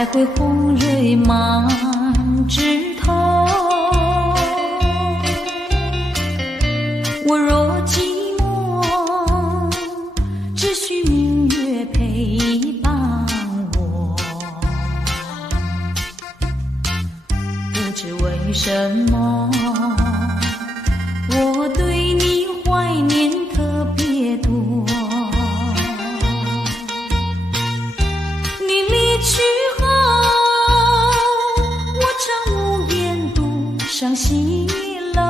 还会红蕊满枝头。我若寂寞，只需明月陪伴我。不知为什么，我对你怀念特别多。你离去后，我常无言独上西楼，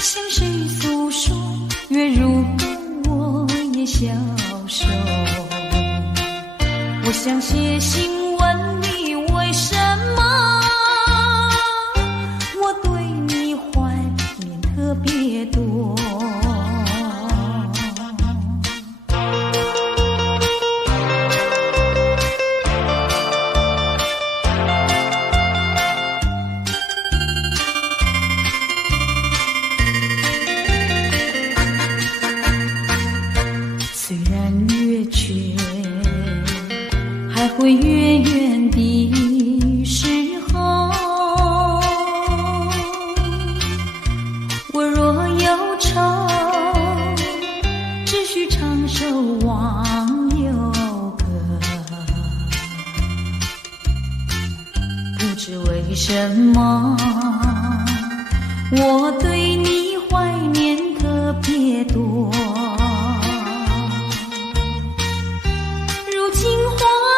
向谁诉说？月如歌，我也消瘦。我想写信问你，为什么我对你怀念特别多。虽然月缺，还会月圆的时候。我若忧愁，只需唱首忘忧歌。不知为什么，我对你怀念特别多。如今花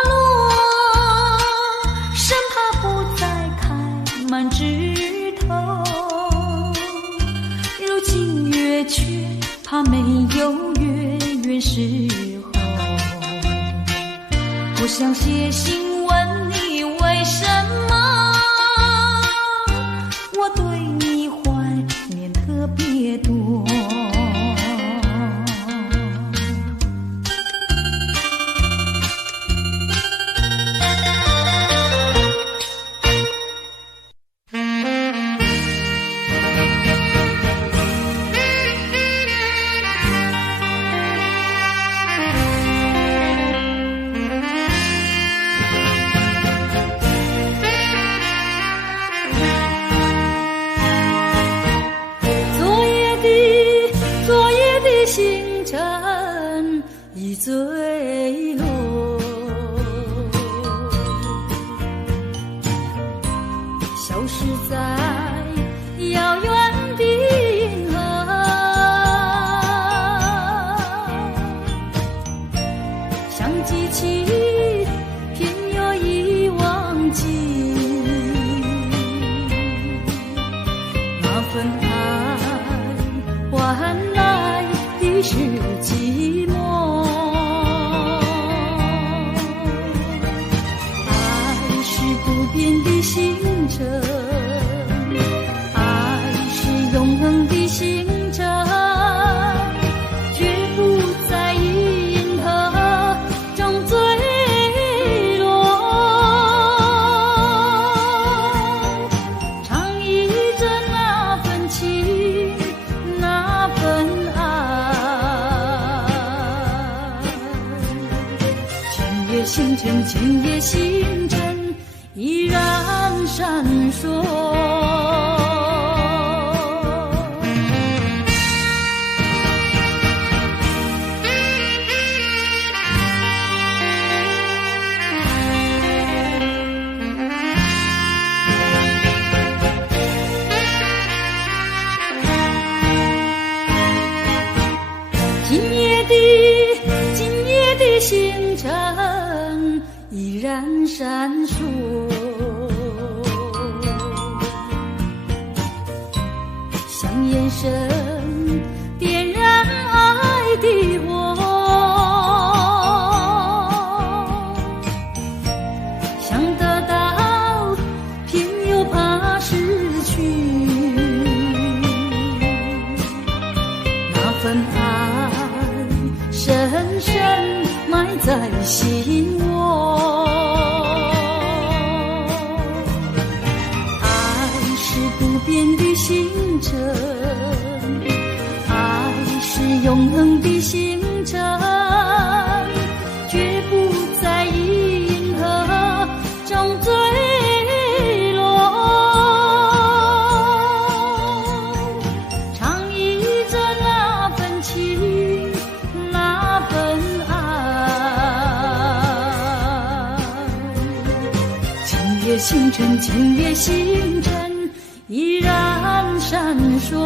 落，生怕不再开满枝头。如今月缺，怕没有月圆时候。我想写信问你，为什么我对你怀念特别多。星辰已坠落，消失在遥远的银河。想记起，偏又已忘记那份爱换来的是寂寞。爱是不变的星辰，爱是永恒的星辰，绝不在银河中坠落。唱忆着那份情，那份星辰，今夜星辰依然闪烁。今夜的星辰依然闪烁，像眼神点燃爱的火，想得到偏又怕失去，那份爱深深埋在心窝。爱是不变的星辰，爱是永恒的星辰，绝不在银星辰，今夜星辰依然闪烁。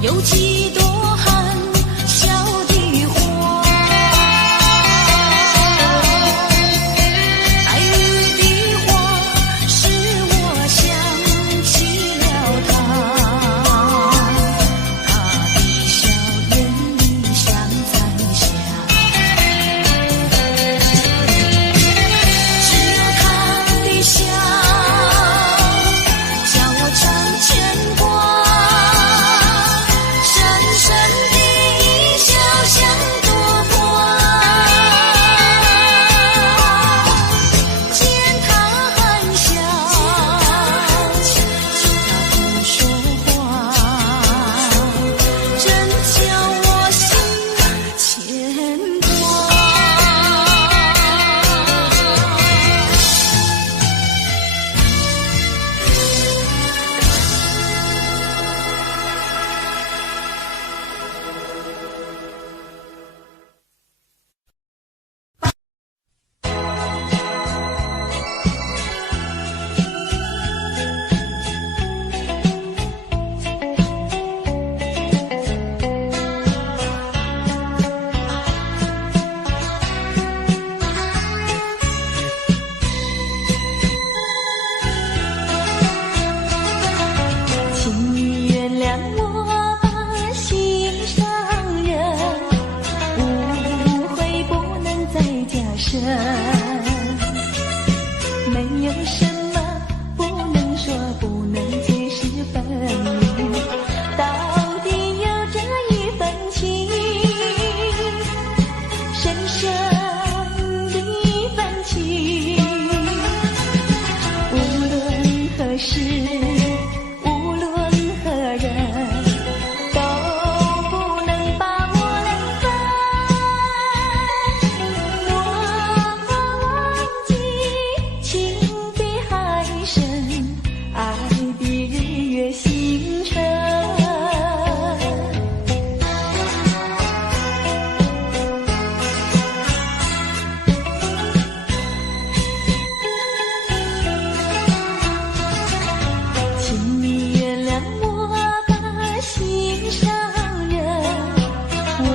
有几朵含笑的花，爱雨的花使我想起了他，他的笑眼里像彩霞，只有他的笑叫我常牵挂。没有什么不能说，不能解释分明，到底有这一份情，深深的一份情，无论何时，无论何人，都不能把我冷分。我忘记情比海深，爱比日月星辰。请你原谅我把心上人，为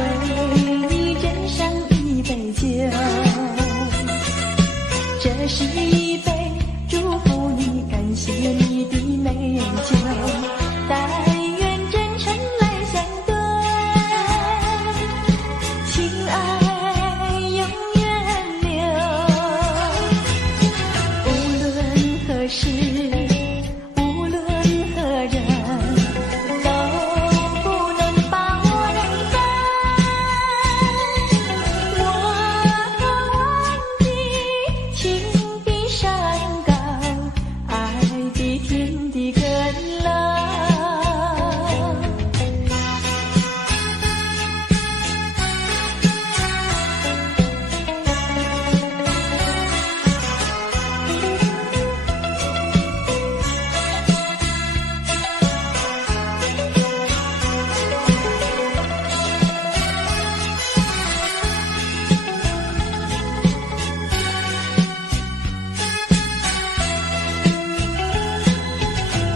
你斟上一杯酒，这是一杯祝福你，感谢你的美酒，但愿真诚来相对，情爱永远留，无论何时，无论何人，都不能把我冷分。我忘记情比山高，爱比天地更冷。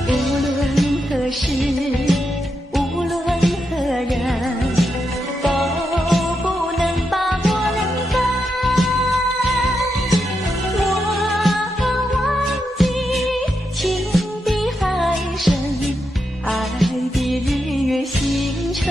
无论何时，无论何人，都不能把我冷分。我忘记情比海深，爱比日月星辰。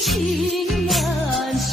情难舍。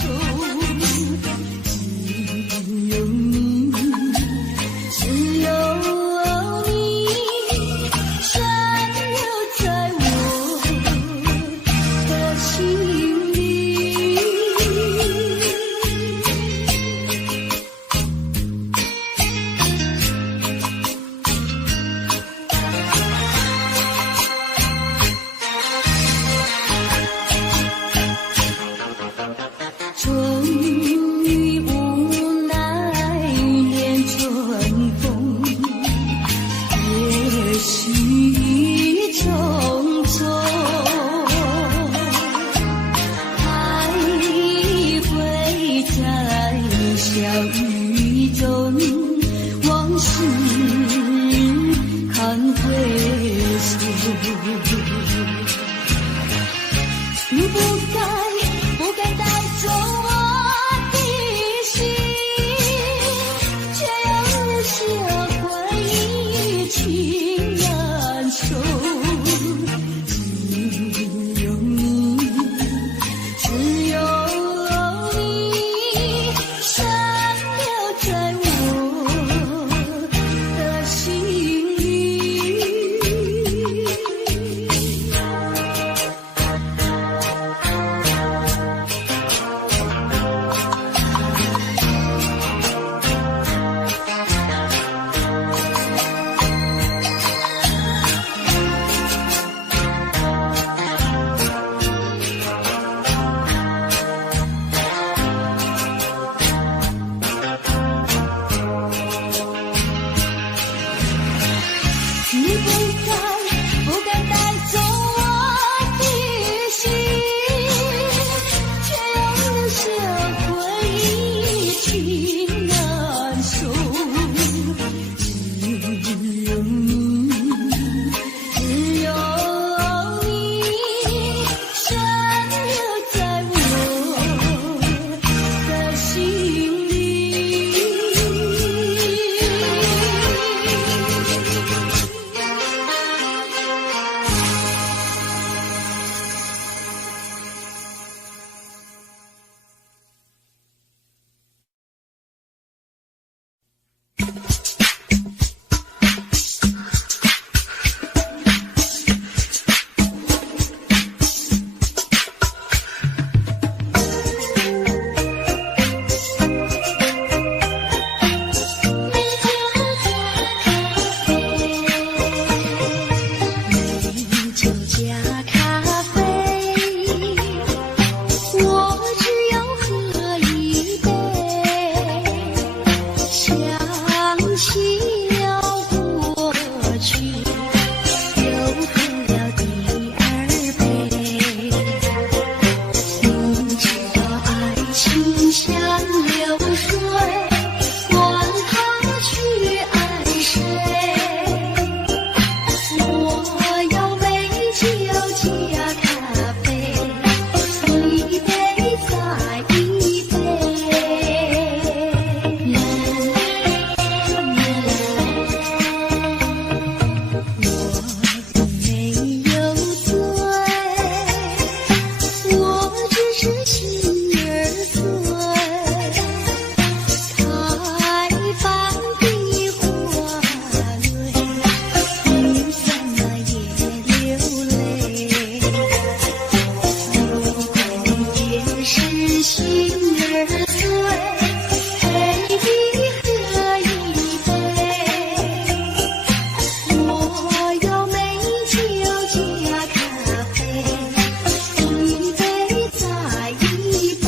是心儿碎，陪你喝一杯。我要美酒加咖啡，一杯再一杯。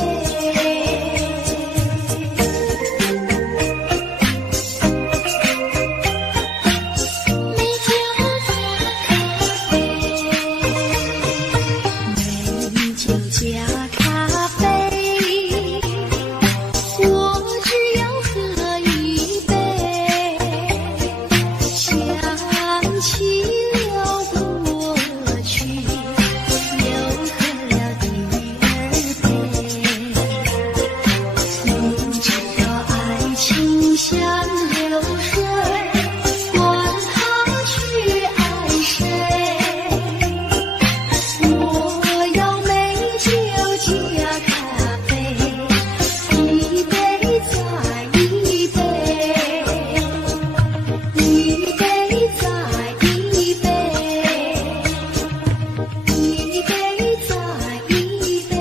美酒加咖啡，我只要喝一杯，想起了过去，又喝了第二杯，明知道爱情像流水，管他去爱谁。我要美酒加咖啡，一杯再一杯，一杯再一杯，一杯再一杯，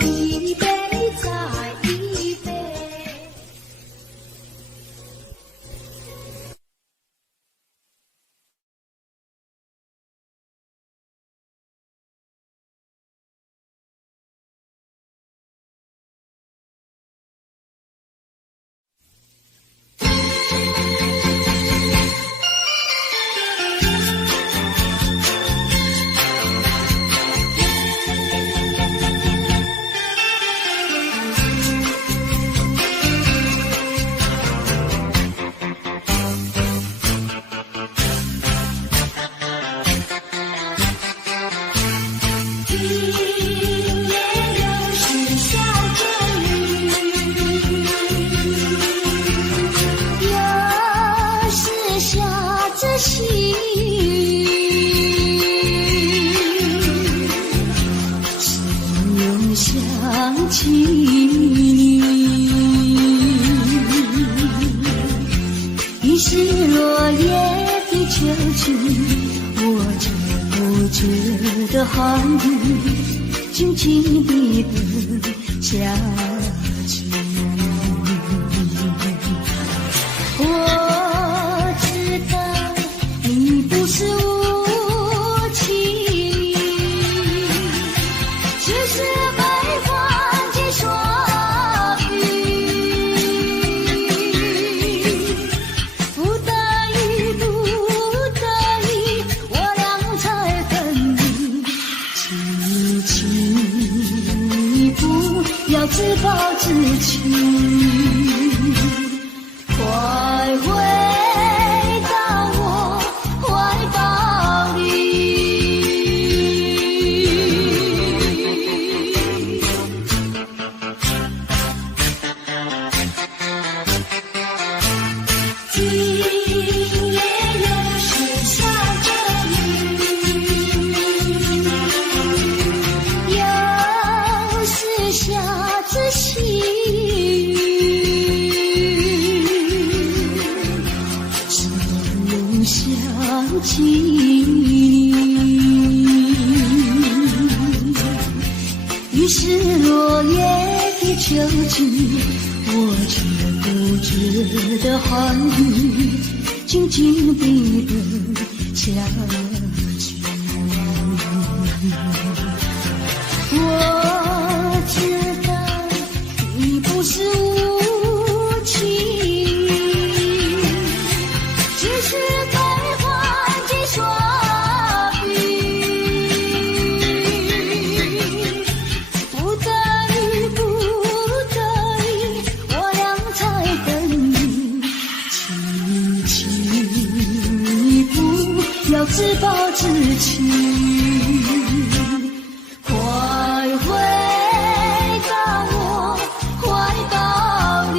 一杯再一杯。今夜又是下着雨，又是下着细雨，只有想起你，于是落叶的秋去，我止不住的寒雨，静静地等下去。我知道你不是无情，只是悲欢几双语，不得已，不得已，我俩才分离。轻轻一步，要自暴自弃，快回到我怀抱里。今夜又是下着雨，又是下着细雨，只有想起你，于是落叶的秋去，我止不住的寒雨，静静地等下去。我知道你不是无情，只是悲欢几双语，不得已，不得已，我俩才等你。轻轻一步，要自暴自弃，快回到我怀抱里。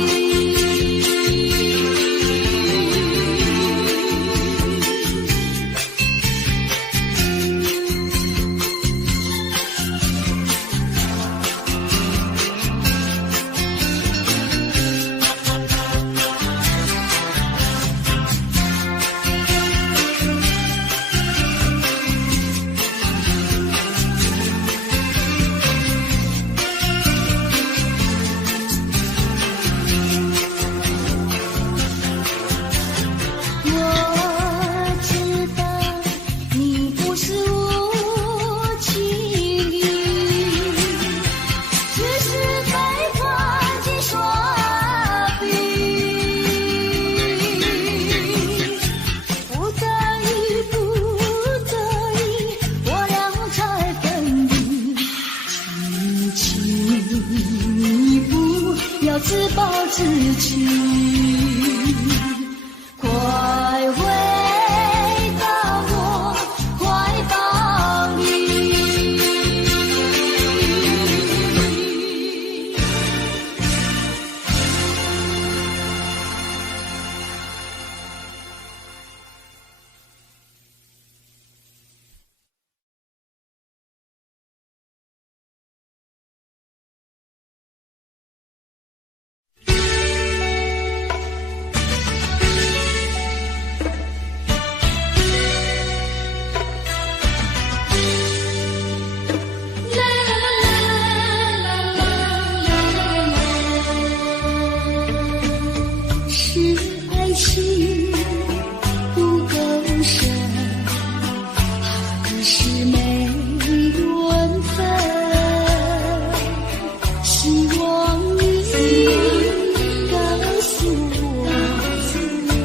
自暴自弃。快回到我怀抱里。是爱情不够深，还是没缘分？希望你告诉我，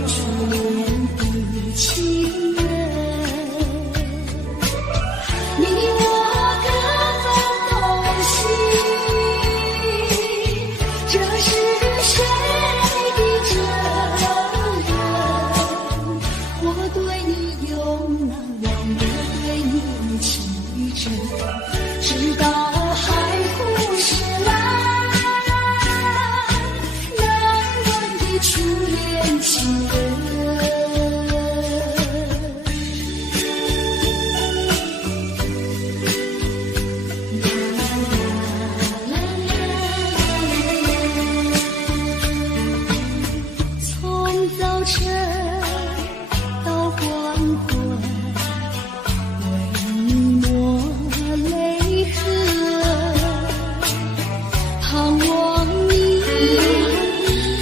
初恋的情人，你我各分东西，这是谁的责任？我对你永难忘，我对你情真，直到海枯石烂，难忘的初恋情人。从早晨到黄昏，为你抹泪痕，盼望你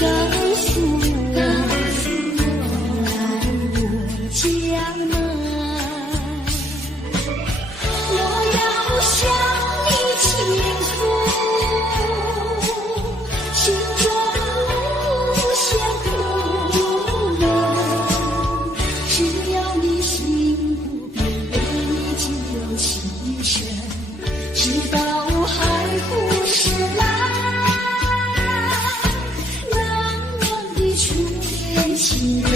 告诉我，来我家门。我要向你倾诉心中无限苦闷，只要你心不变，为你紧留情深，直到海枯石烂，难忘的初恋情人。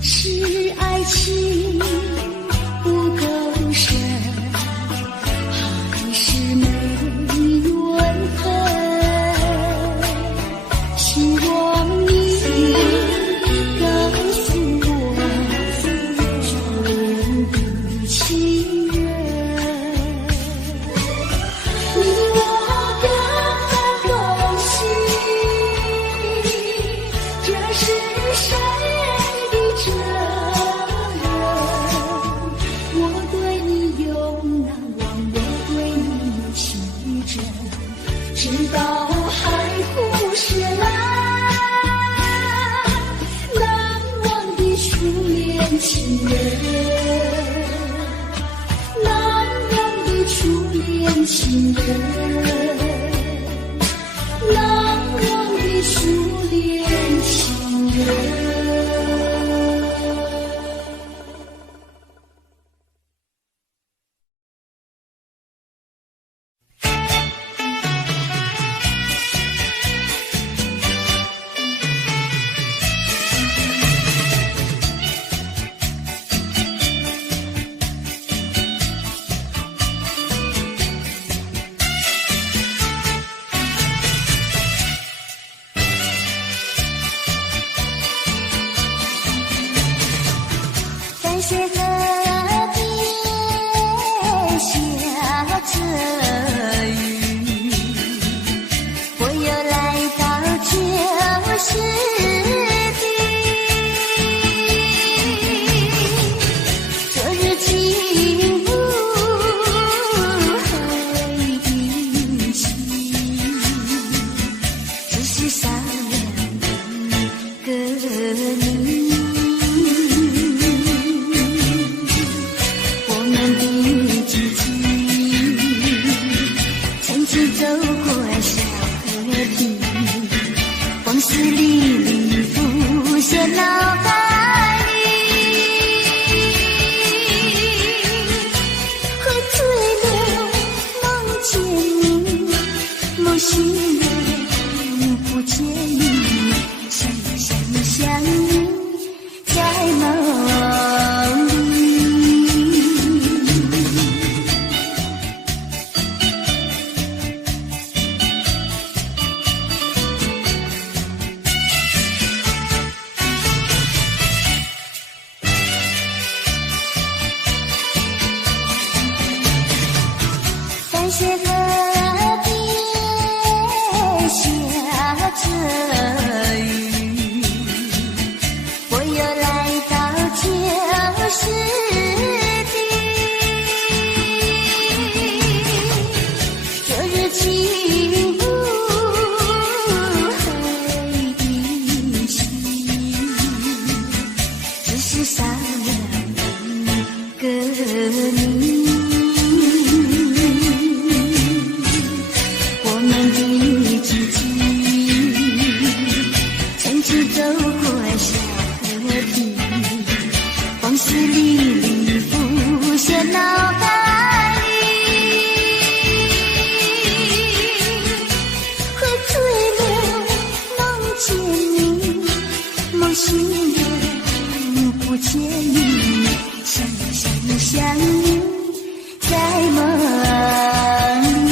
是爱情不够深，还是没缘分？希望你告诉我，初恋的情人，你我各分东西，这是谁的责任？我对你永难忘，我对你情真，直到海枯石烂，难忘的初恋情人，难忘的初恋情人，难忘的初恋情人。些河边下着雨，我又来到旧时地。昨日情不黑的心，只是少了一个你。走过小河堤，往事历历浮现脑海里，会醉了梦见你，梦醒了不见你，想你在梦里。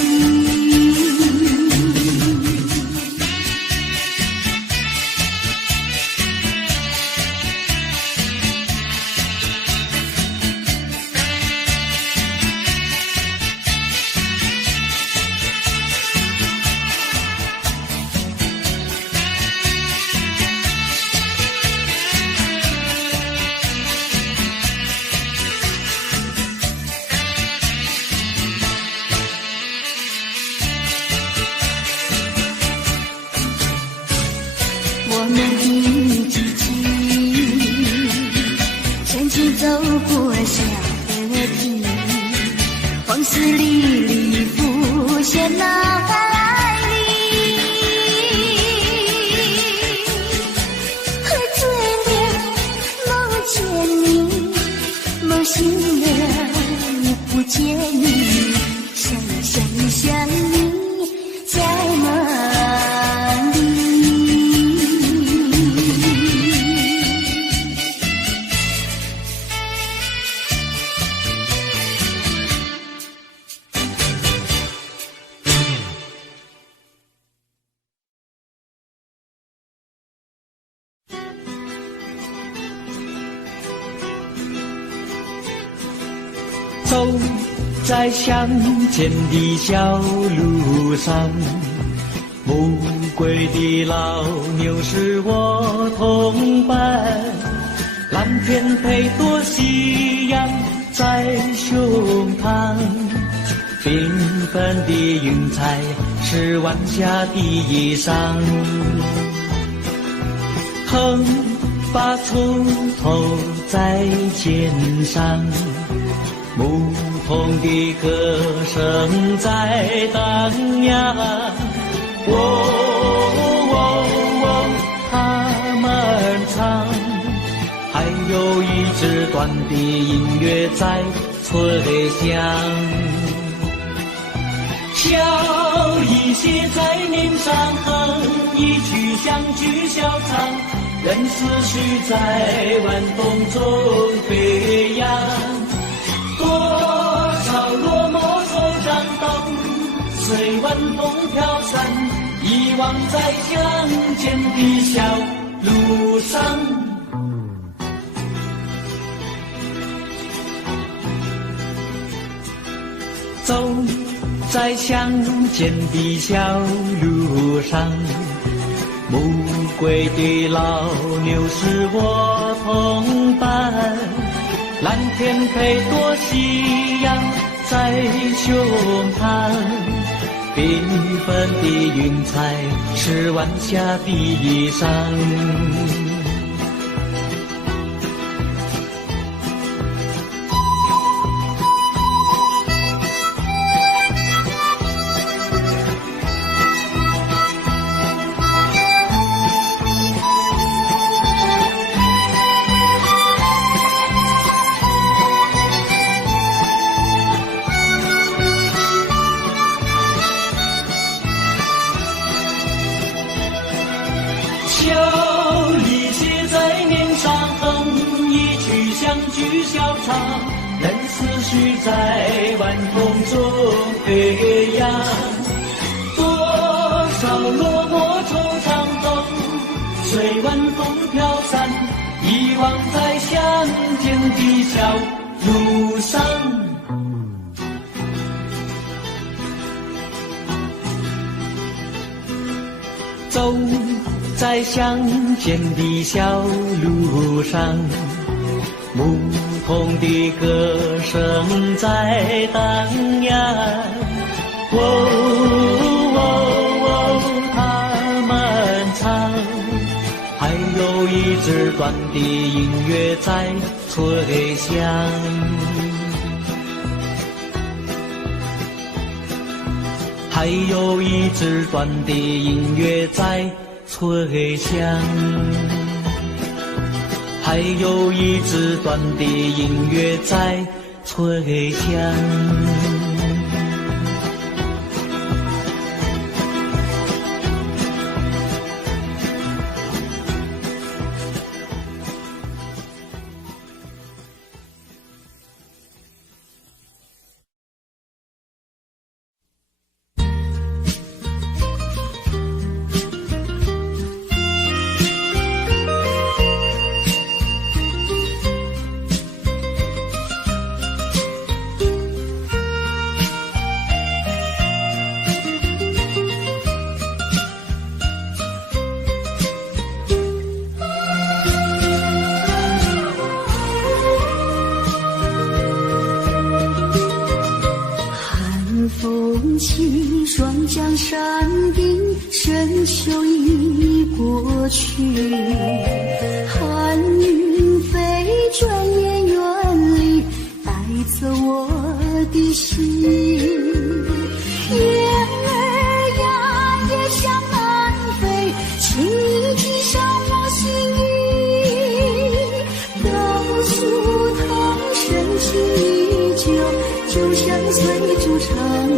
我们的季节，曾经走过小河堤，往事历历浮现脑海里，喝醉了梦见你，梦醒了不见你，想你在梦里。走在乡间的小路上，暮归的老牛是我同伴，蓝天配朵夕阳在胸膛，缤纷的云彩是晚霞的衣裳，横把锄头在肩上，牧童的歌声在荡漾，他们唱，还有一支短的音乐在吹响，笑意写在脸上，哼一曲乡曲小唱，任思绪在晚风中飞扬。多少落寞惆怅都随晚风飘散，遗忘在乡间的小路上。走在乡间的小路上，暮归的老牛是我同伴，蓝天配朵夕阳在胸膛，缤纷的云彩是晚霞的衣裳。任思绪在晚风中飞扬，多少落寞惆怅都随晚风飘散，遗忘在乡间的小路上。走在相见的小路上，牧童的歌声在荡漾。哦哦哦，他们唱，还有一支短的音乐在吹响。还有一支短的音乐在吹响，还有一支短的音乐在吹响。双江山顶，深秋已过去，寒云飞，转眼远离，带走我的心。雁儿呀，也向南飞，请你寄上我心意，告诉他深情依旧，就像随竹长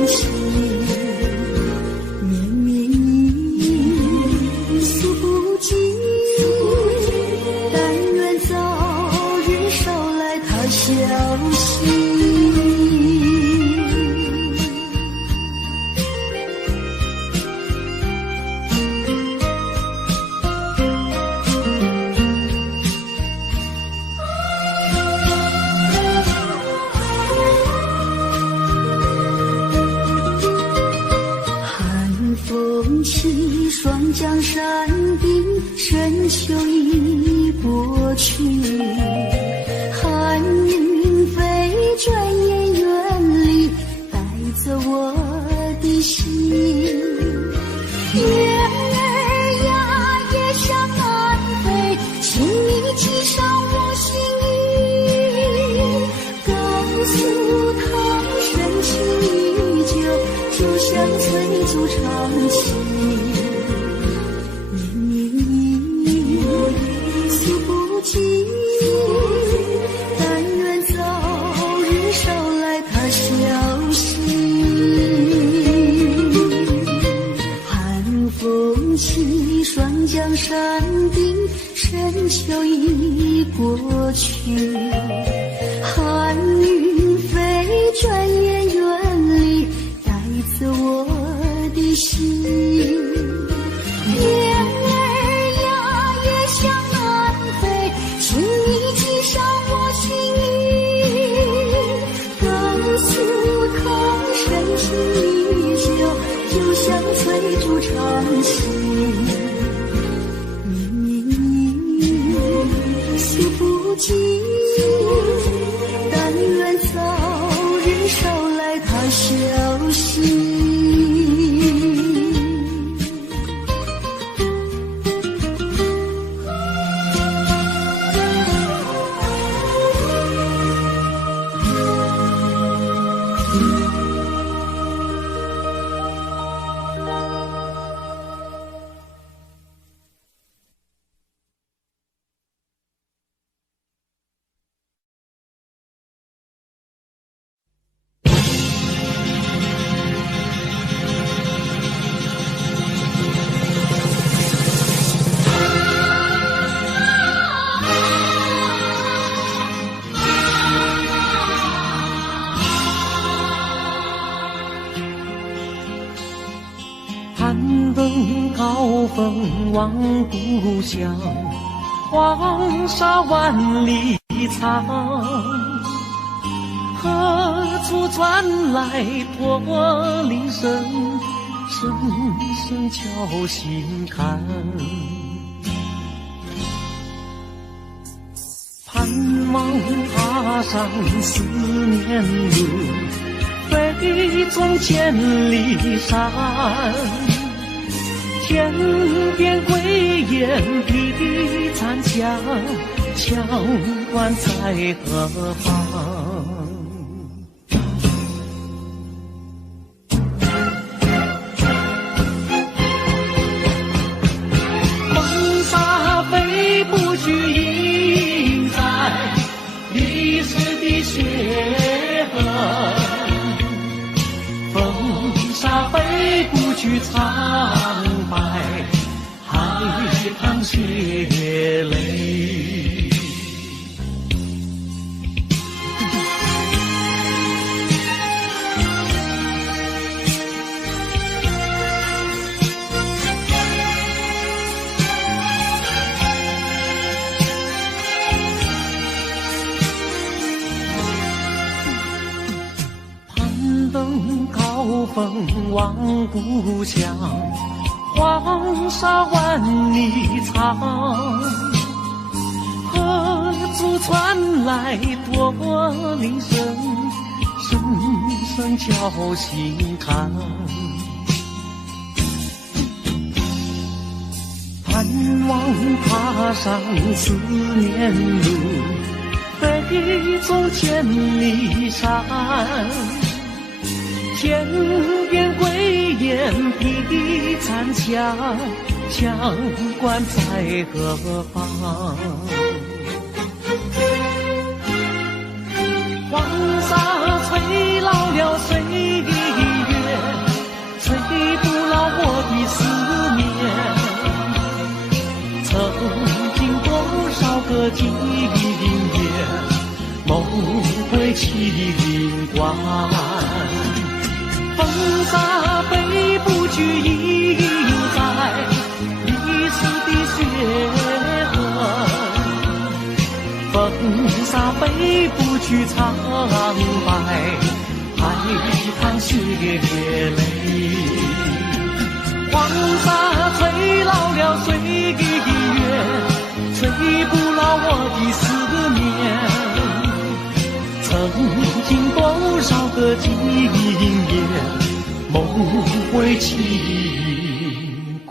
情。双江山顶，深秋已过去，寒云飞，转眼远离，带走我的心。雁儿呀，也向南飞，请你寄上我心意，告诉他深情依旧，就像催促长情。但愿早日捎来他消息。寒风起，双江山顶，深秋已过去，寒云飞，转眼远离，带走我的心。雁儿呀，也向南飞，请你寄上我心意，告诉他深情依旧，就像催促长情。诉不尽，但愿早日捎来他消息。高峰望故乡，黄沙万里长，何处传来驼铃声？深深敲心坎。盼望踏上思念路，飞纵千里山。天边归雁披残枪，羌关在何方？风沙飞不去，印在历史的血痕。风沙飞不去，苍白海棠血泪。攀登高峰望故乡，黄沙万里长，何处传来多铃声，声声敲心坎。盼望踏上思念路，飞纵千里山。天边归雁披残枪，羌关在何方？黄沙吹老了岁月，吹不老我的思念。曾经多少个今夜，梦回麒麟关。风沙飞不去，印在历史的血痕。风沙飞不去，苍白海棠血泪。黄沙吹老了岁月，吹不老我的思念。曾经多少个今夜，梦回麒麟关。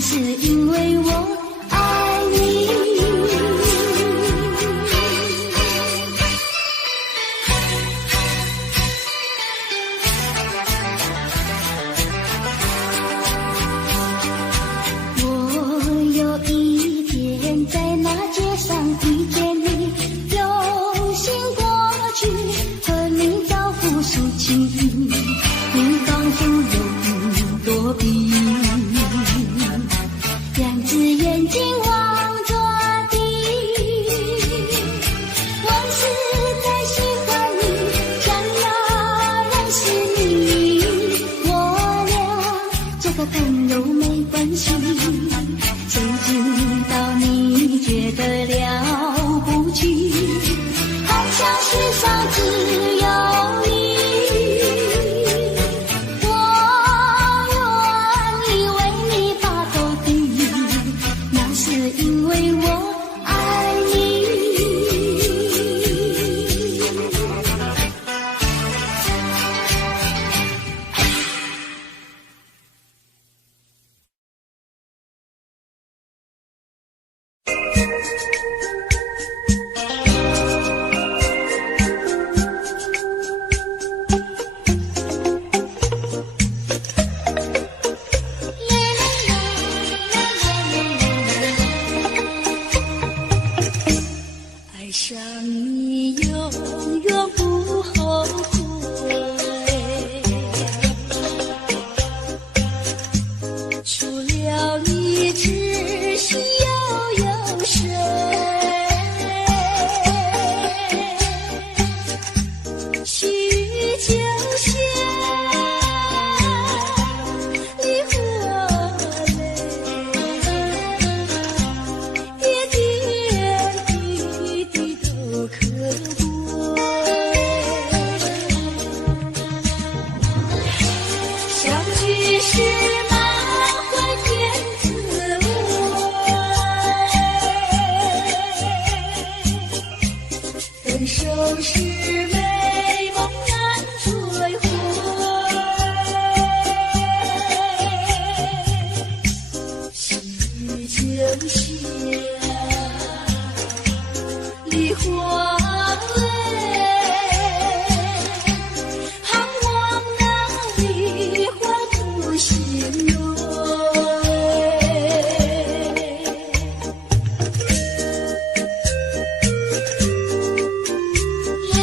是因为我爱你。是因为我爱你。爱上你永远不后悔，除了你只需要有谁？许久前你和泪，点点滴滴都可贵。相聚时满怀甜滋味，分手时美梦难追回。许久前梨花泪，盼望那梨花不心蕊。啦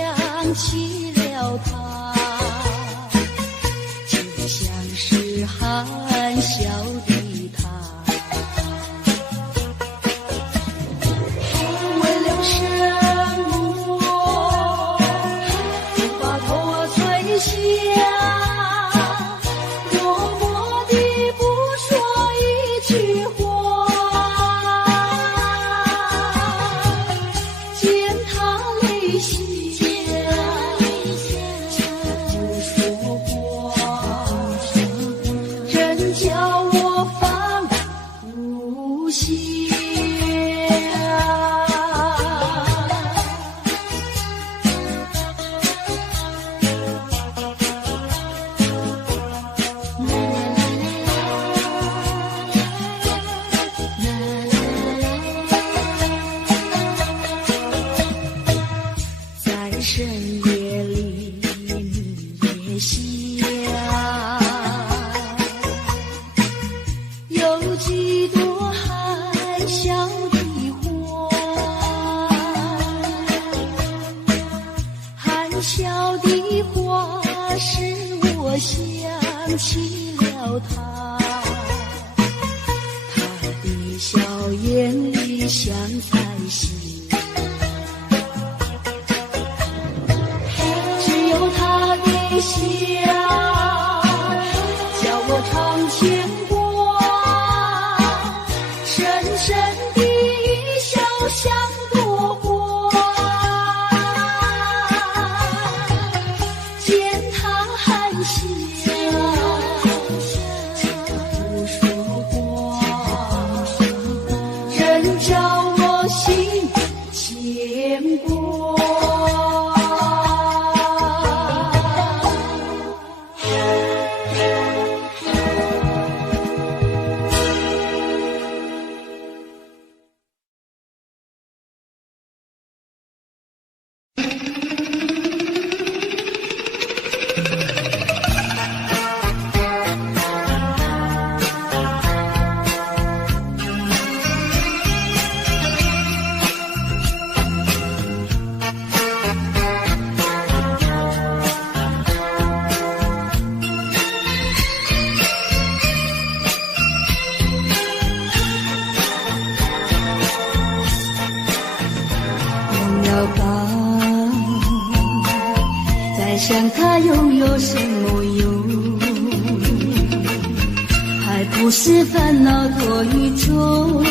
想起了他，就像是含笑的他，为了生活，不把破碎下，默默地不说一句话，见他泪下。深夜里你也想，有几朵含笑的花，含笑的花使我想起了他，他的笑眼里像彩星，笑，叫我常牵挂，深深的一笑像朵花，见他含笑，不说话，真叫我心牵挂。想他拥有什么用？还不是烦恼多一种，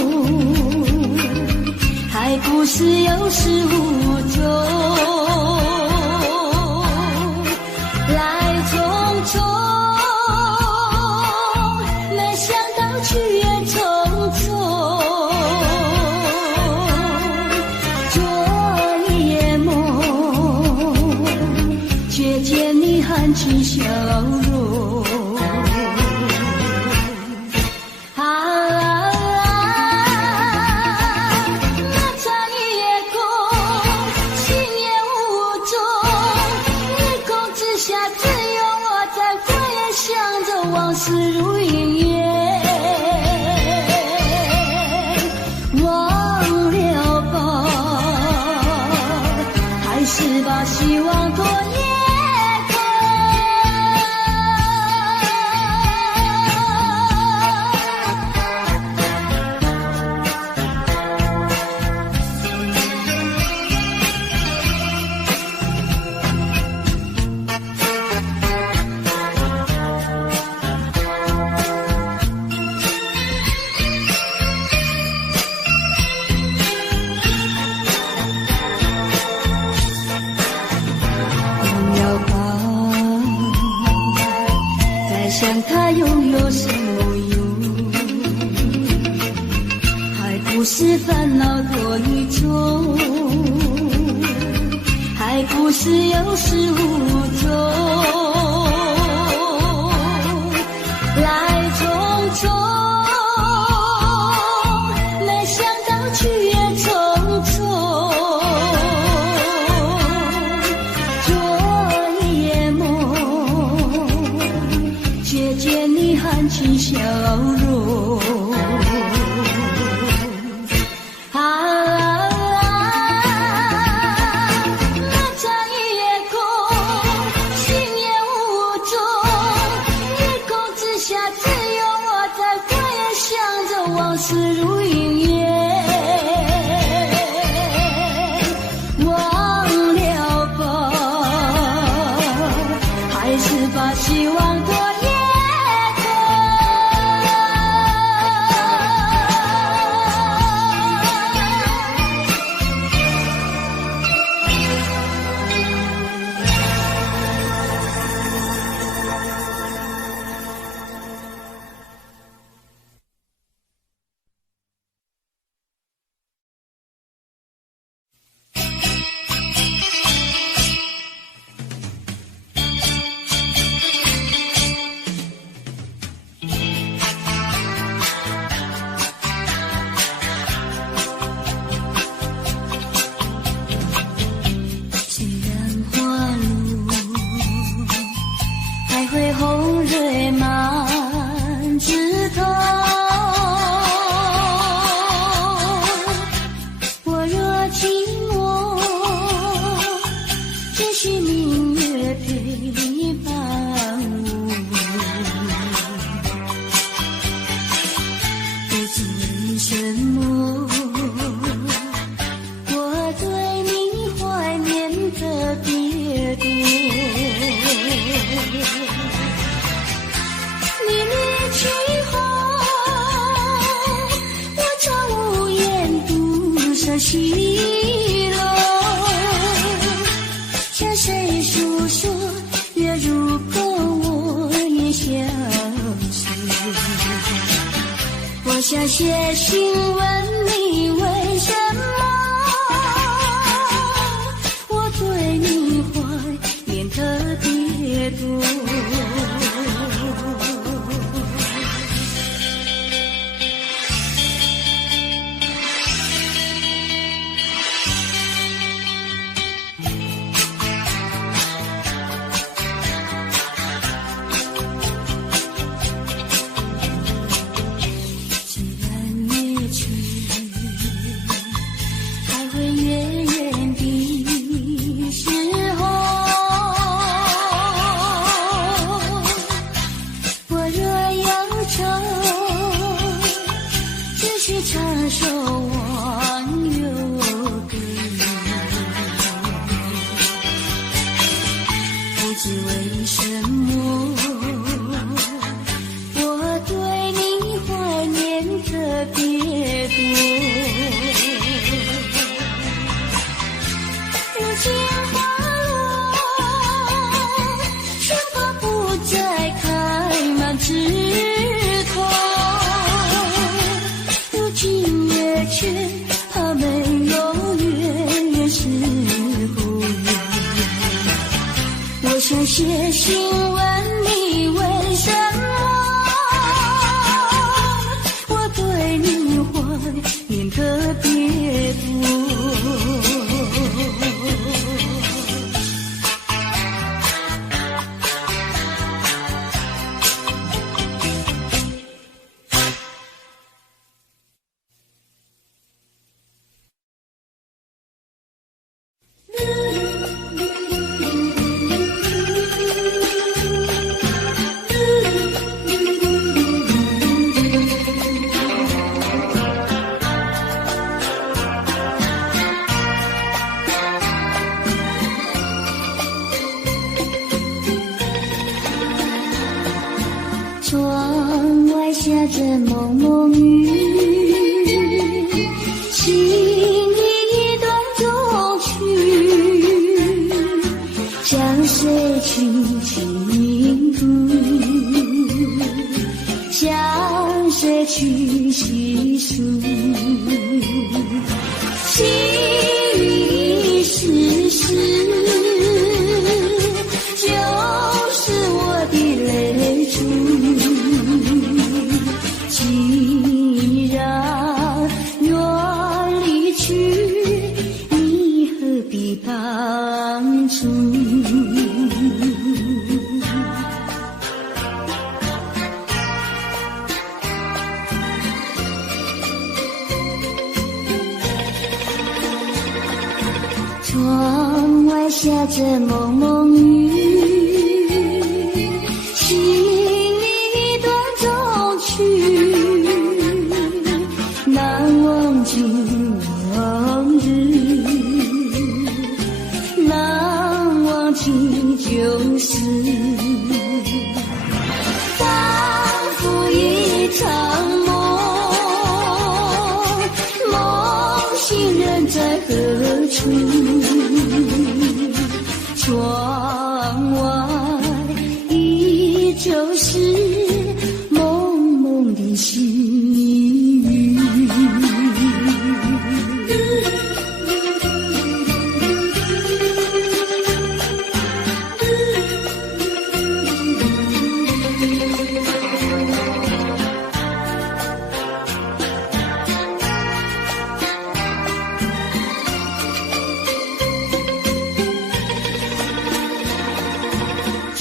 还不是有始无终，来匆匆，没想到去也匆匆。却见你含情笑容，那场夜空，心也无踪，夜空之下只有我在回想着往事如云烟，忘了吧，还是把希望托夜。想他拥有什么用？还不是烦恼多一种，还不是有始无终，来匆匆，没想到去也匆匆。却见你含情笑容，那场夜希望多也会红蕊满枝头，我若寂寞，只需明月陪伴我。不知为什么，我对你怀念特别多。你离去后，我常无言独上西楼，向谁诉说？月如钩，我也相随。我想写信问你为什么，我对你怀念特别多。唱首忘忧歌，不知为什么，我对你怀念特别多。如今花落，春花不再开满枝头。却怕没有月圆时候，我想写信问你为什么，我对你怀念特别多。窗外下着蒙蒙雨，心里一段衷曲，向谁去倾诉？向谁去细数？细雨丝丝，就是我的泪珠。既然愿离去，你何必当初？窗外下着蒙蒙雨，心里一段衷曲，难忘记往日，难忘记旧时。窗外依旧是蒙蒙的细雨。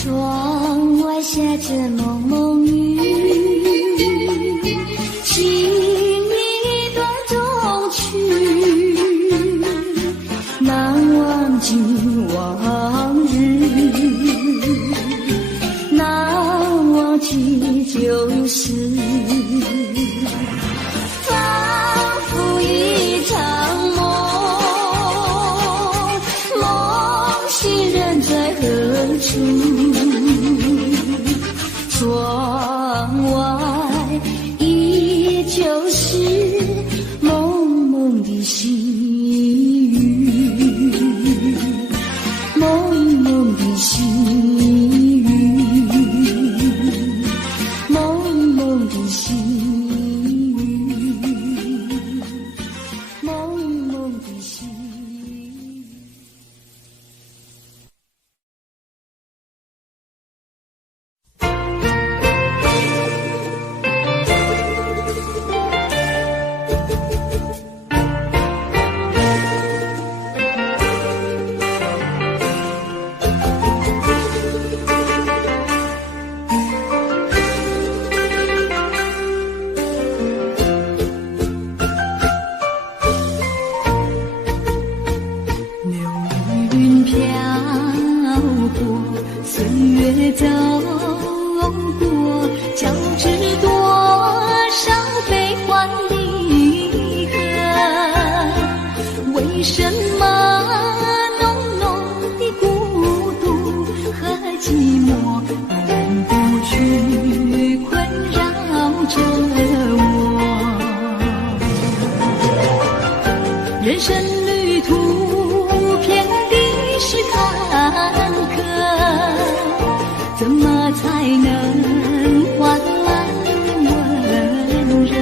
窗外下着蒙蒙雨，心一段衷曲，难忘今往日，难忘记旧时，仿佛一场梦，梦醒人在何处？窗外依旧是蒙蒙的细雨，蒙蒙的细雨，蒙蒙的细雨，蒙蒙的细雨。云飘过，岁月走过，交织多少悲欢离合？为什么浓浓的孤独和寂寞永不去困扰着我？人生旅途遍地是坎坷，怎么才能换来温柔？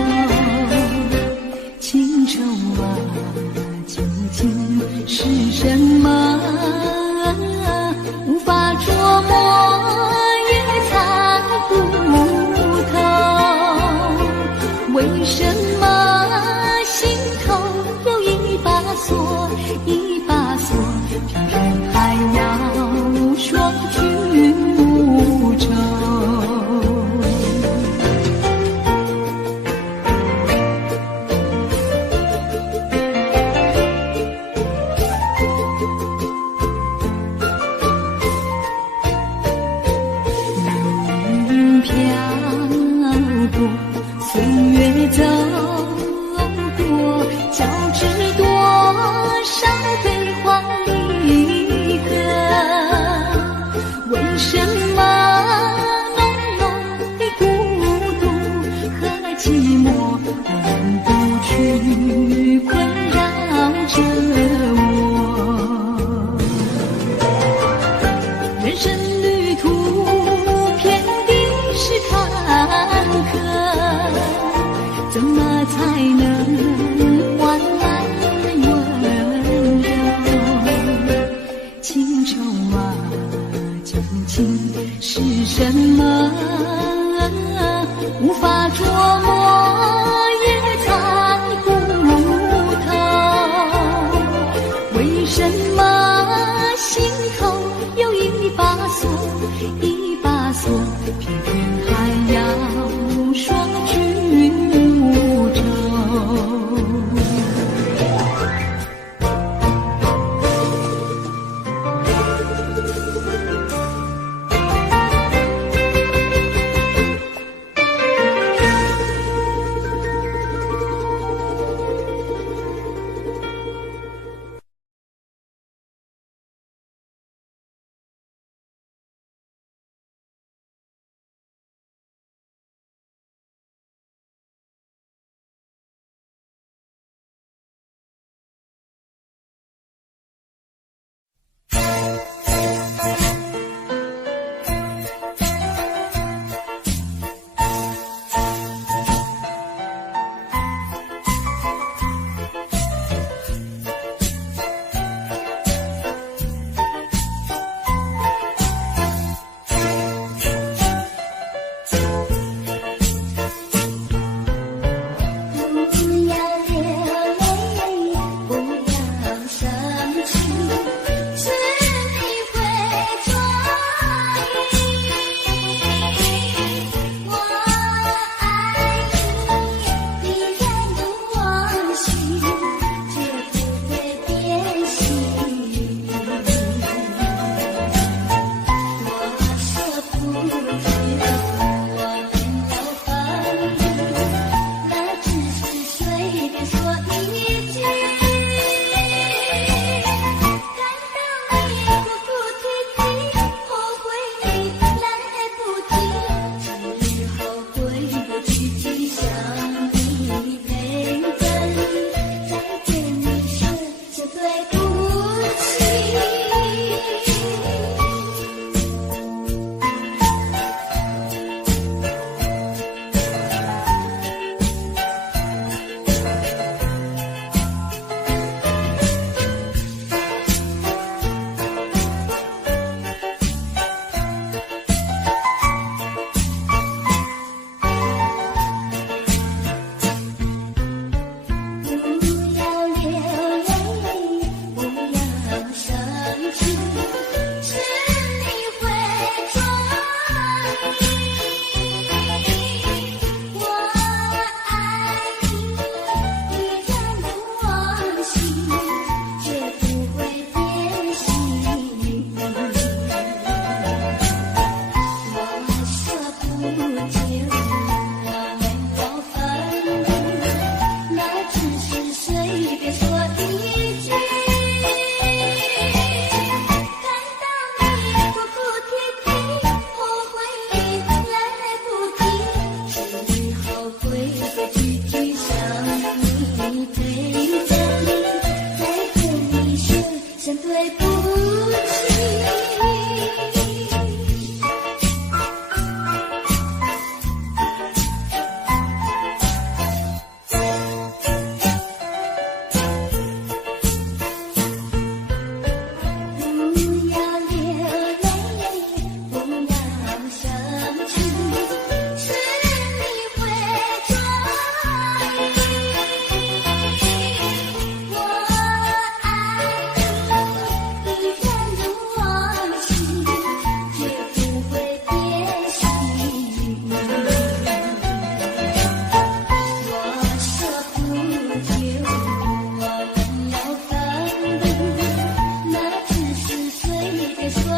情愁啊，究竟是什么？无法捉摸，也猜不透。为什么心头有一把锁，一把锁，偏偏还要双居无愁？云飘过，岁月走过，交织多少悲欢离合？为什么浓浓的孤独和寂寞永不去困扰着我？人生旅途遍地是坎坷，怎么才能换来温柔？情愁啊，究竟是什么？无法捉摸，也猜不透。为什么心头有一把锁，一把锁，偏偏还要双居无愁？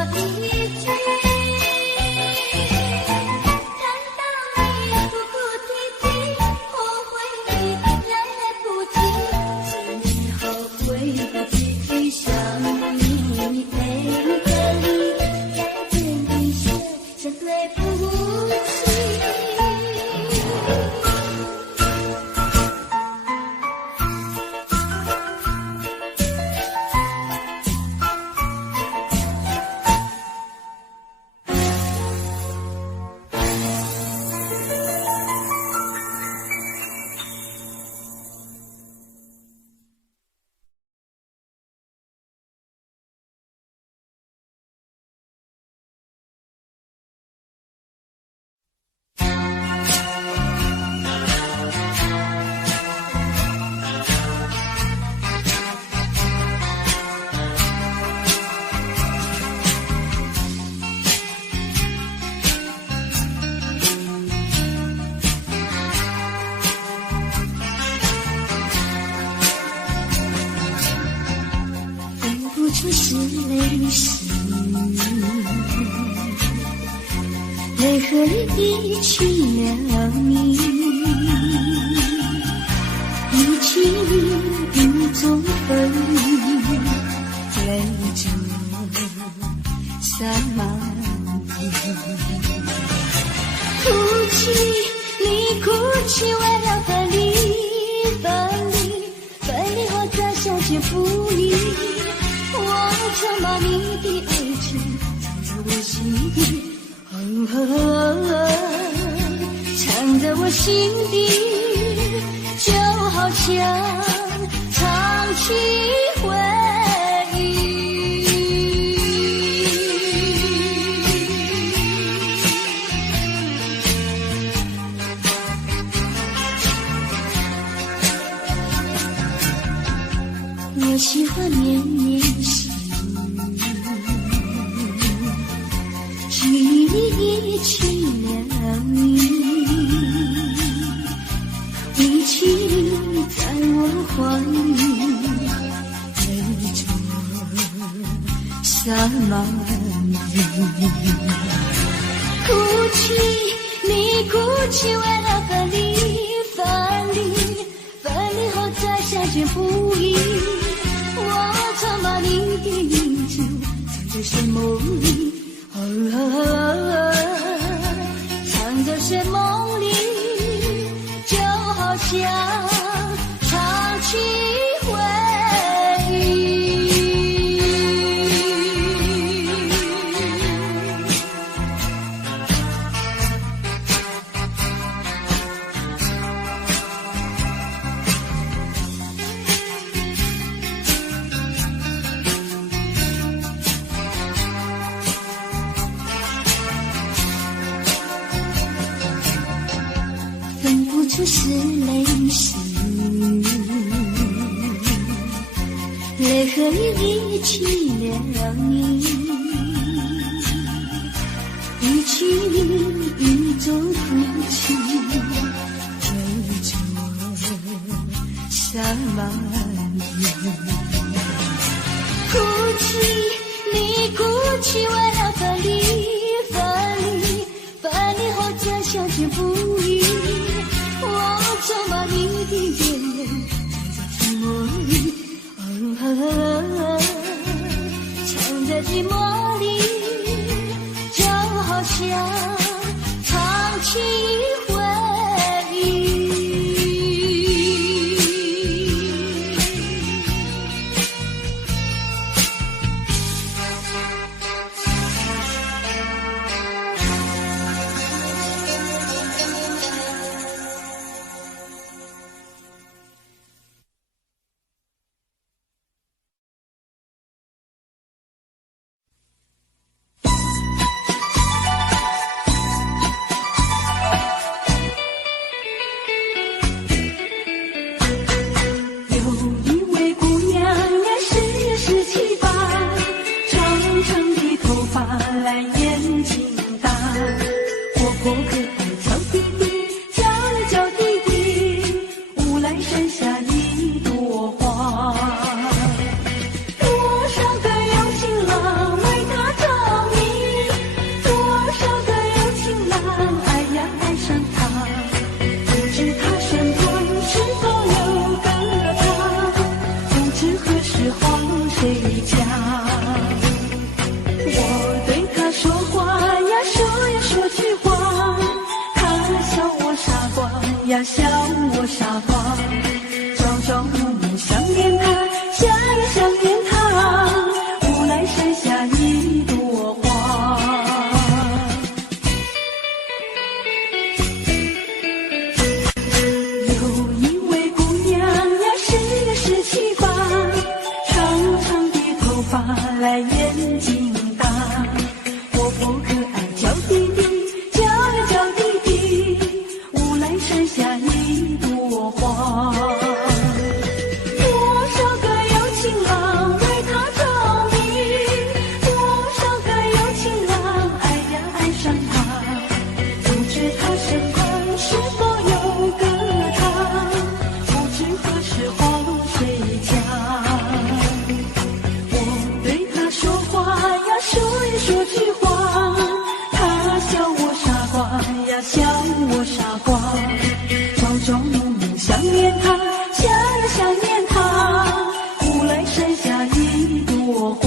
一句。看到你哭哭啼啼，后悔你来不及，今天后悔不及想你陪着你，改变一切，真对不起。就是泪湿，泪和你一起了你，一起雨中分离，泪着洒满地。哭泣，你哭泣，为了分离，分离，分离后再相见不易。我曾把你的爱情藏在我心底，藏在我心底，就好像唱起回忆。我喜欢绵绵细雨，一起了你，一起在我怀里，泪着洒满地。哭泣，你哭泣，为了分离，分离，分离后再相见不易。我曾把你的名字藏在睡梦里，藏在睡梦里，就好像唱起回忆。就是泪湿，泪和雨一起了你，一起雨中哭泣，泪着洒满地。哭泣，你哭泣，为了分离，分离，分离后再相见不易。我曾把你的眼泪藏在寂寞里，藏在寂寞里，就好像唱起回忆。笑我傻瓜，朝朝暮暮想念他，想呀想念他，无奈山下一朵花。有一位姑娘呀，是七八，长长的头发来眼睛大，活泼可爱叫弟弟，叫呀叫弟弟，无奈山下一朵花。多少个有情郎为她着迷，多少个有情郎爱呀爱上她，不知他身旁是否有个他，不知何时黄水家。我对他说话呀，说一说句话，他笑我傻瓜呀，笑我傻瓜，朝朝暮暮想念他，想呀想念他，无奈山下一朵花。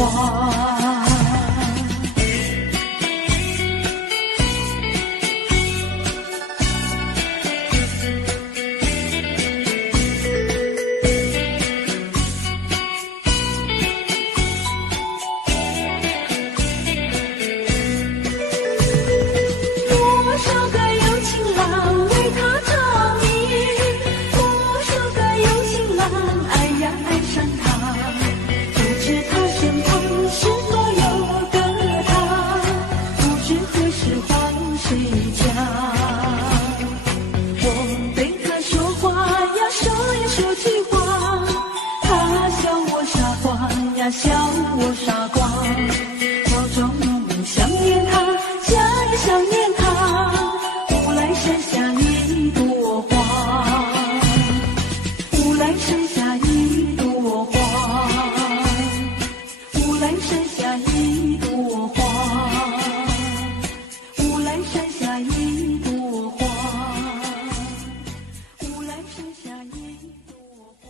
多少个有情郎为她着迷，多少个有情郎爱呀爱上她，不知他身旁是否有个他，不知何时黄水家。我对他说话呀，说一说句话，他笑我傻瓜呀，笑我傻瓜，朝朝暮暮想念他，想呀想念他，无奈山下一朵花，无奈山下一朵花，无奈山下一朵花，无奈山下一朵花，无奈山下一朵花。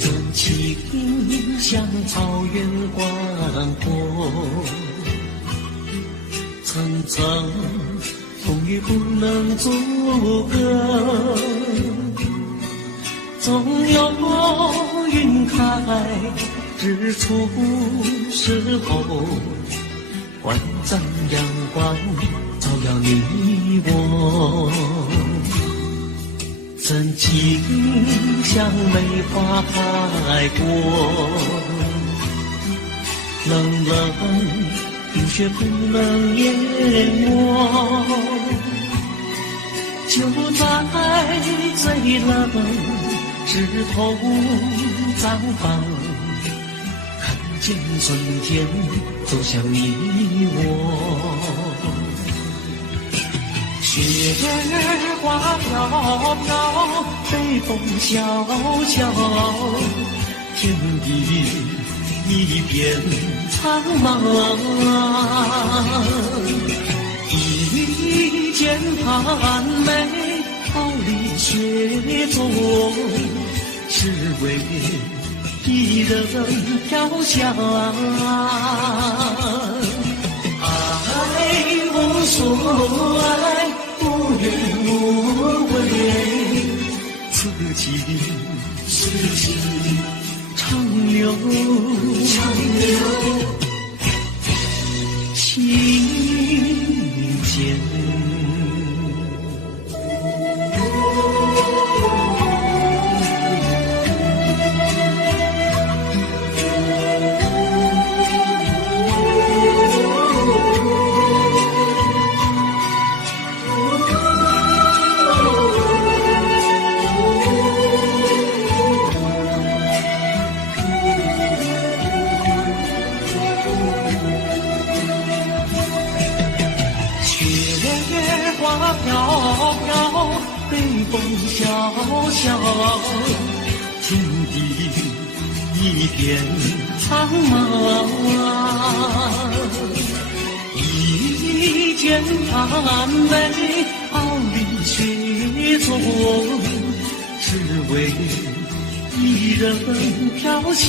真情像草原广阔，层层风雨不能阻隔，总有云开日出时候，万丈阳光照耀你我。真情像梅花开过，冷冷冰雪不能淹没，就在最冷枝头绽放，看见春天走向你我。雪儿花飘飘，北风萧萧，天地一片苍茫。一剑寒梅，桃李雪中，只为一人飘香。爱无所爱，无怨无悔，此情长留心间。风萧萧，天地一片苍茫，一卷寒梅傲立雪中，只为一人飘香。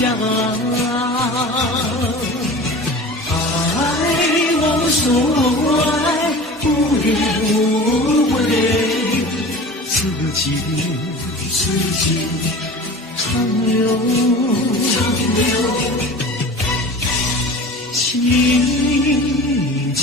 爱我说爱不言无悔，此情长留情间。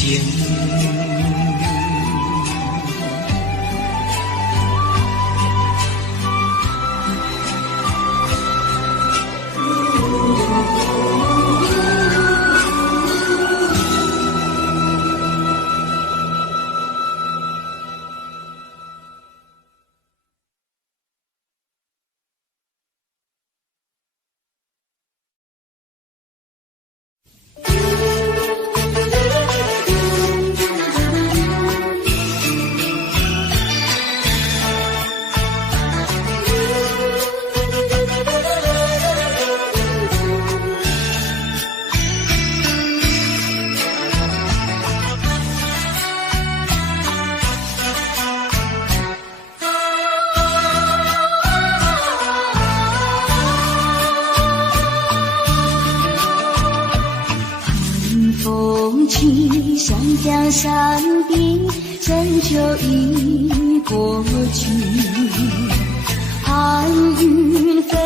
湘江山边，深秋已过去，寒云飞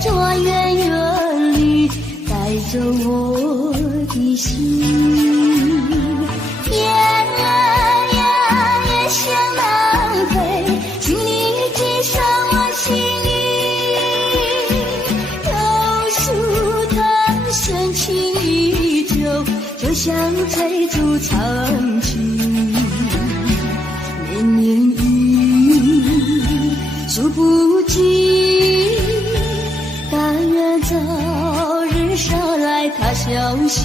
着远远里，带走我的心。雁儿呀，也向南飞，请你寄上我心意。柳树藤深情依旧，就像翠竹长青。年年雨，数不尽，但愿早日捎来他消息。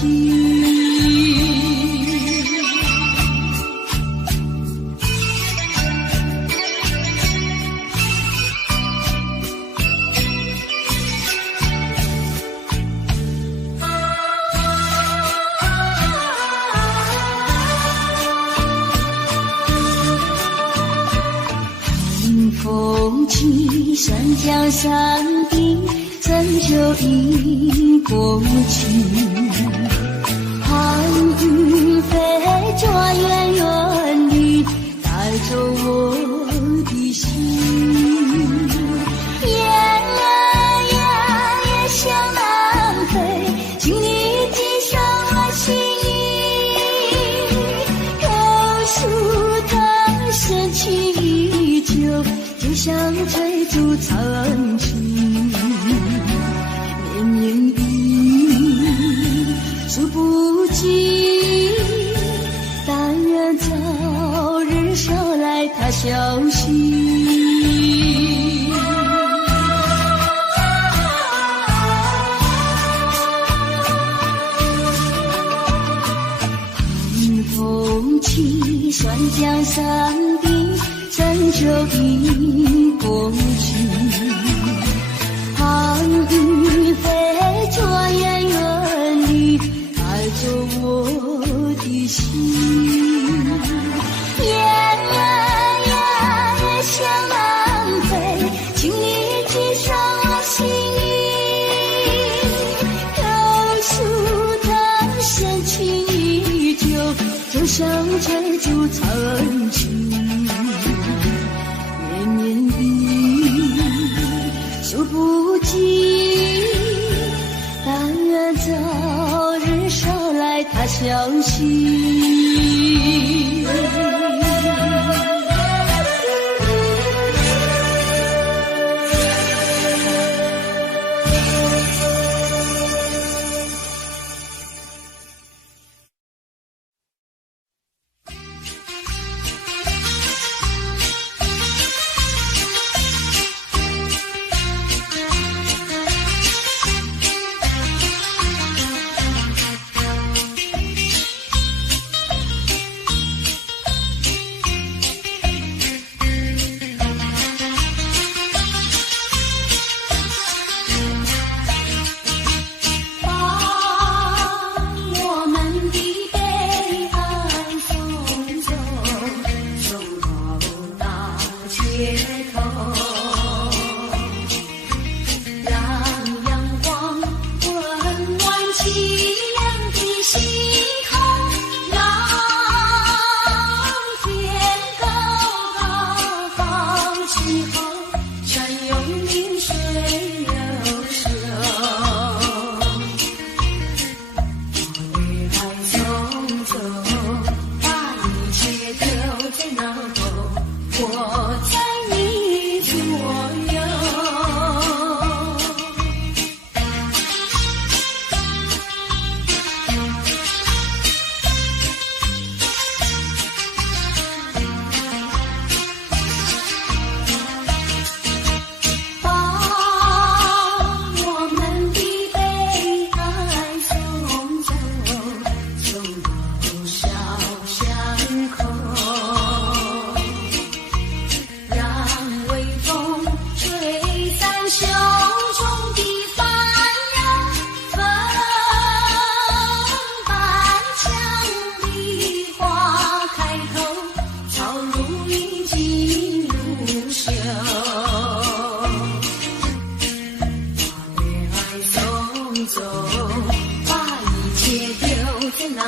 风起山江山顶，深秋已过去，寒云飞着远远地，带走我的心。雁儿呀，也向南飞，请你寄上我心意。柳树藤深情依旧，就像翠竹长青。年年雨，数不尽，但愿早日捎来他消息。寒风起山江山顶，深秋已过去，寒云飞着远远地，带走我的心。雁儿呀，也向南飞，请你寄上我心意。柳树藤深情依旧，就像翠竹长青。年年雨，数不尽，但愿早日捎来他消息。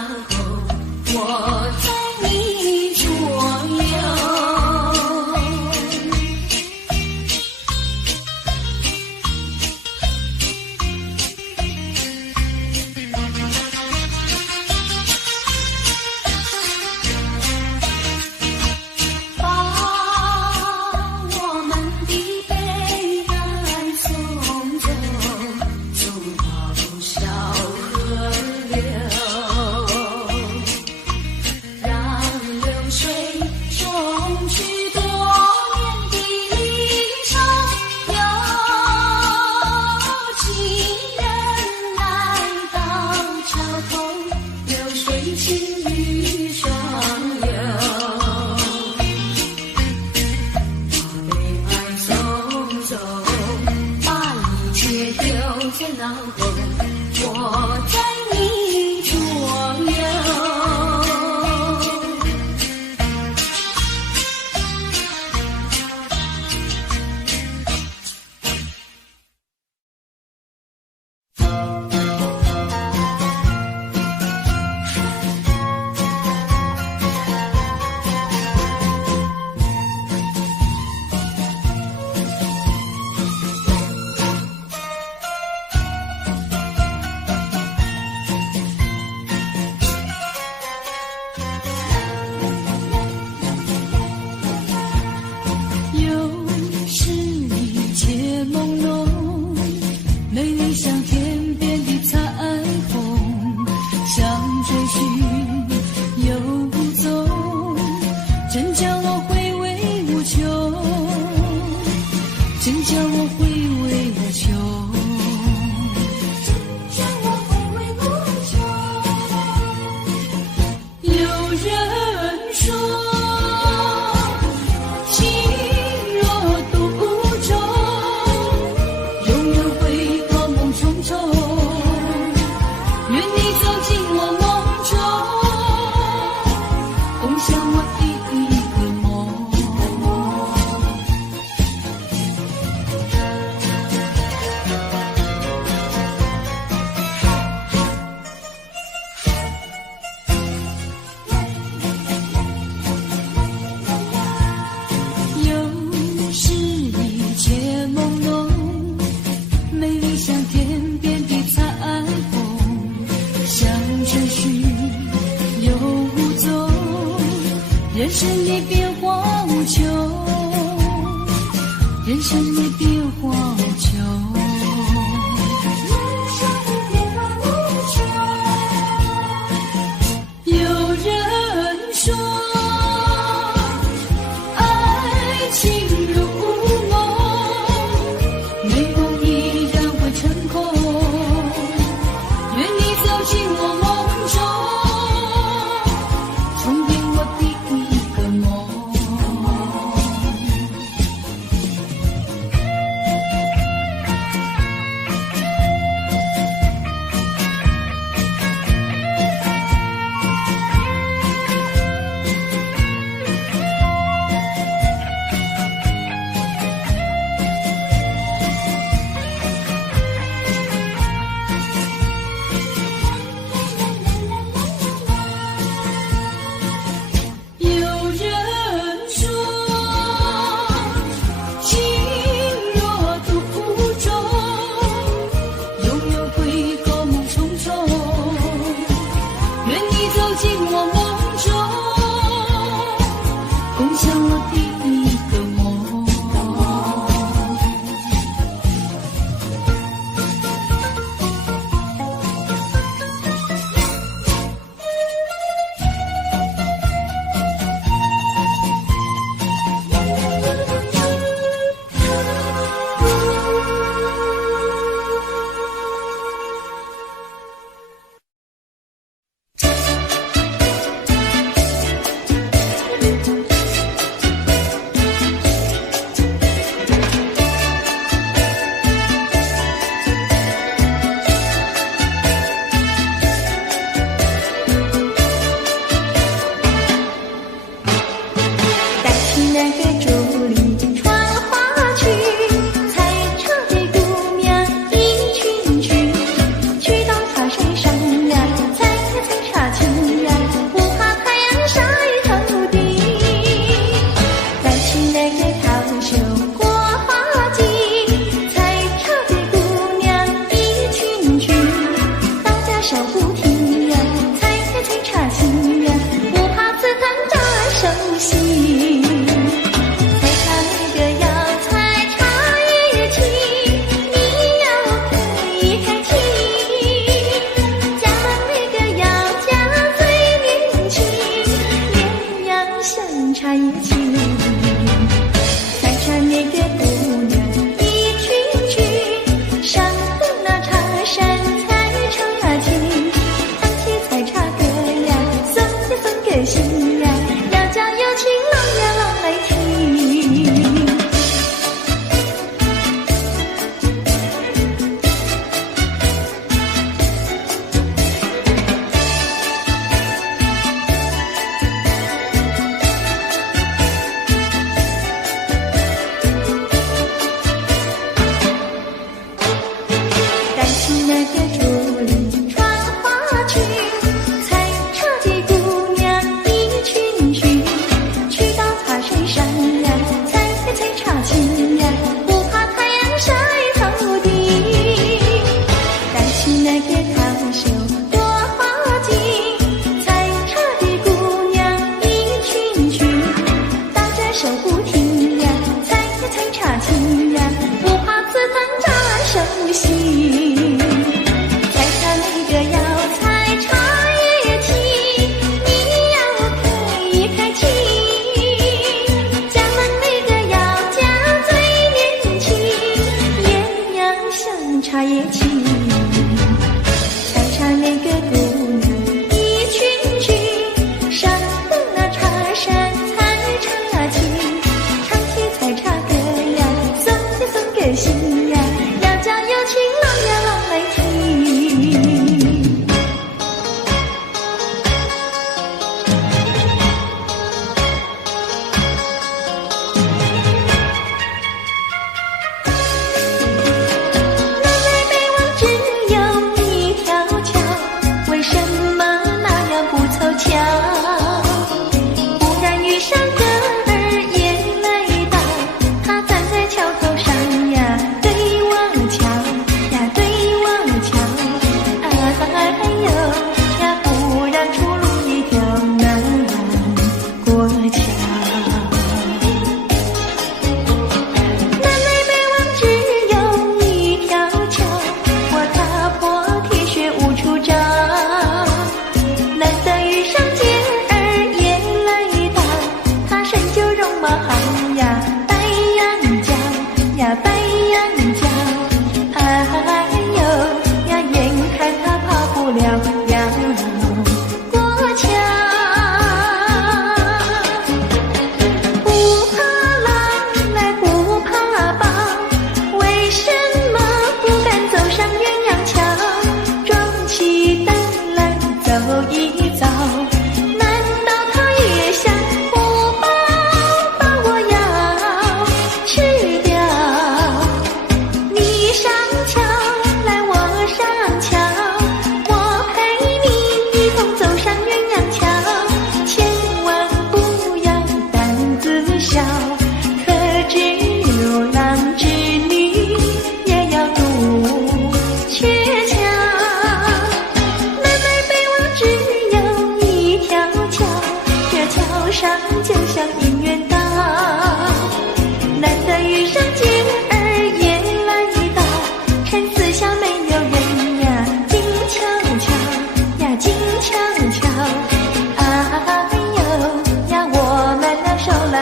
后我在你左右。然后我在你左右。人生的变化无穷，人生的变化无穷，人生的变化无穷。有人说，爱情如梦，美梦依然会成空。愿你走进我梦中，重编我的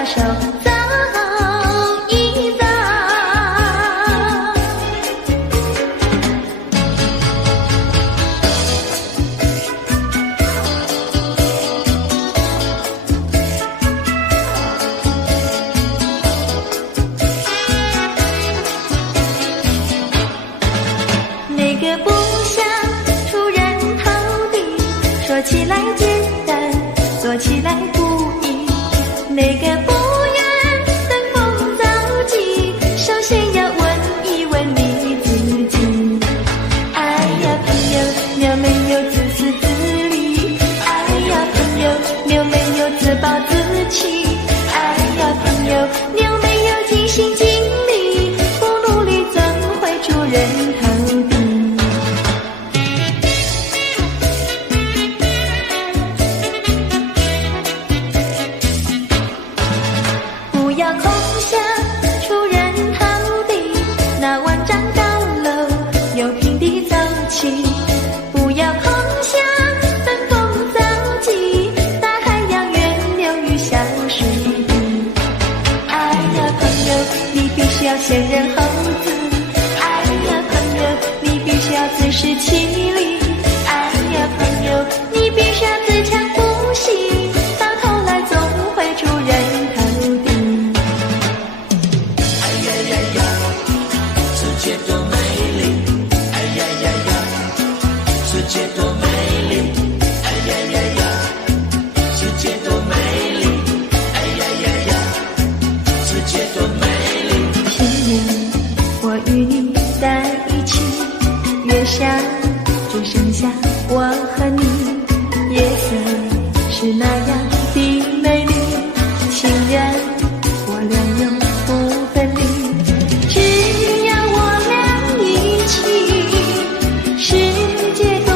手走一走。那个不想出人头地，说起来简单，做起来不易。那个不愿登峰造极，首先要问一问你自己。哎呀朋友，你有没有自私自利？哎呀朋友，你有没有自暴自弃？哎呀朋友，你有没有尽心尽力？不努力怎会出人头地？不要空想出人头地，那万丈高楼由平地走起。不要空想登峰造极，大海洋源流于小水滴。哎呀朋友，你必须要先人后子。哎呀朋友，你必须要自食其力。哎呀朋友，你必须要自强不息，到头来总会出人头地。世界多美丽，哎呀呀呀！世界多美丽，哎呀呀呀！世界多美丽，哎呀呀呀！世界多美丽。幸运我与你在一起，月下只剩下我和你，夜色是那样的美丽，情愿我俩永不分离。只要我俩一起，世界多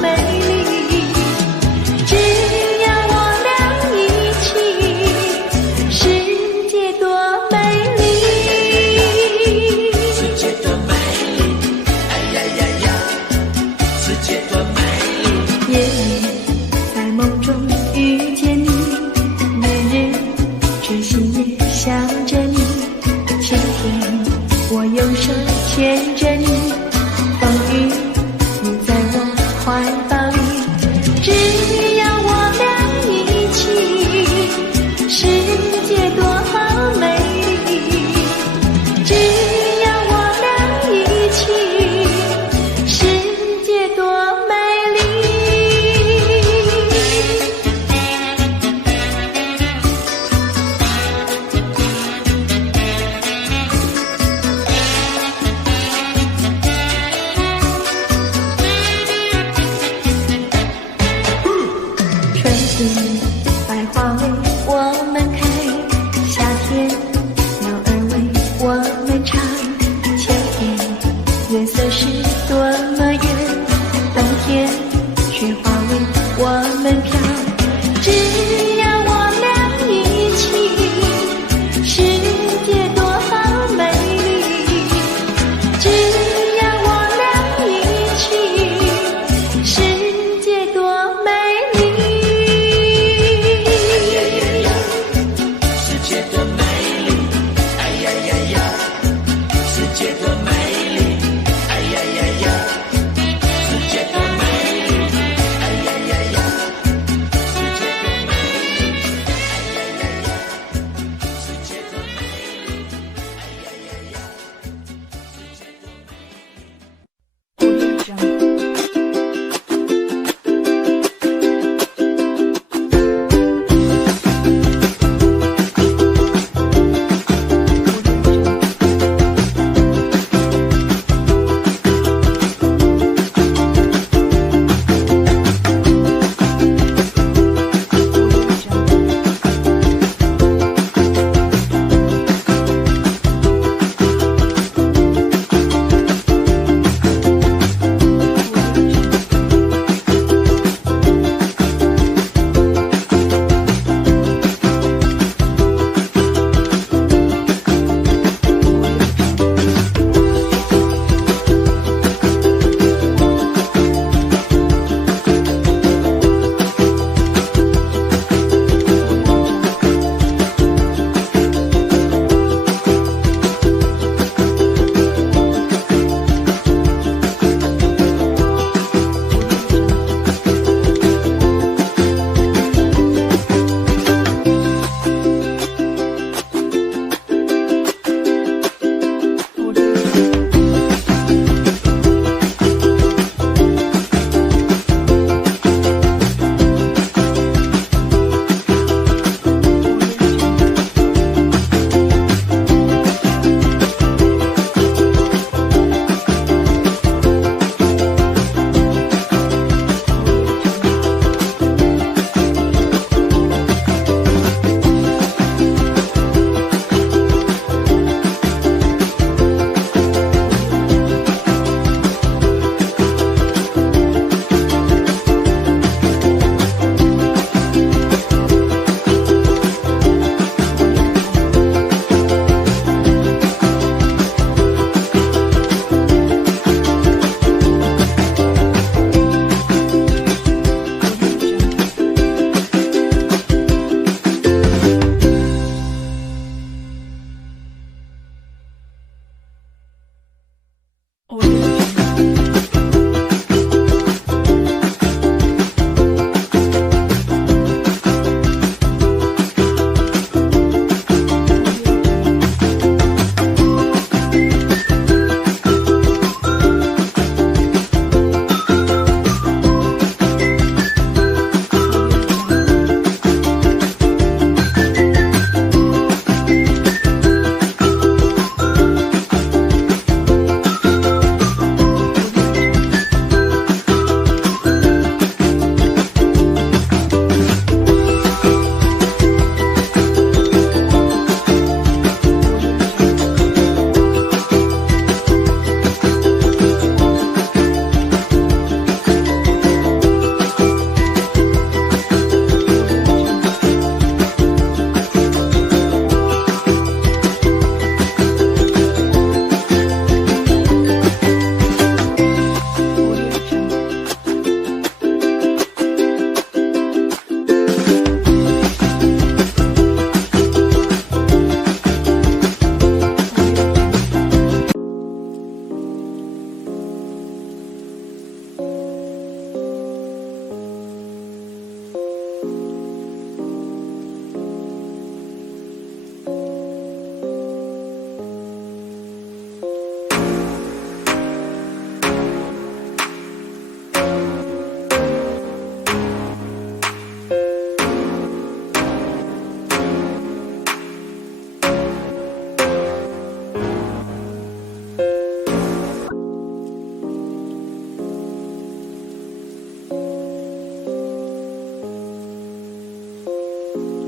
美丽。只要我俩一起，世界多美丽。世界多美丽，哎呀呀呀！世界多美丽。夜里在梦中遇见你，每日痴心也想着你。晴天我用手牵着你，风雨你在我怀抱里。只要我俩一起，世界多美丽。只要我俩一起，世界多美丽。春天百花为我们开，夏天鸟儿为我们唱，秋天月色是多么圆，冬天雪花为我们飘。只要我俩一起，世界多美丽。只要我俩一起，世界多美丽。世界多美丽，哎呀呀呀！世界多美丽，哎呀呀呀！世界多美丽，哎呀呀呀！世界多美丽。你。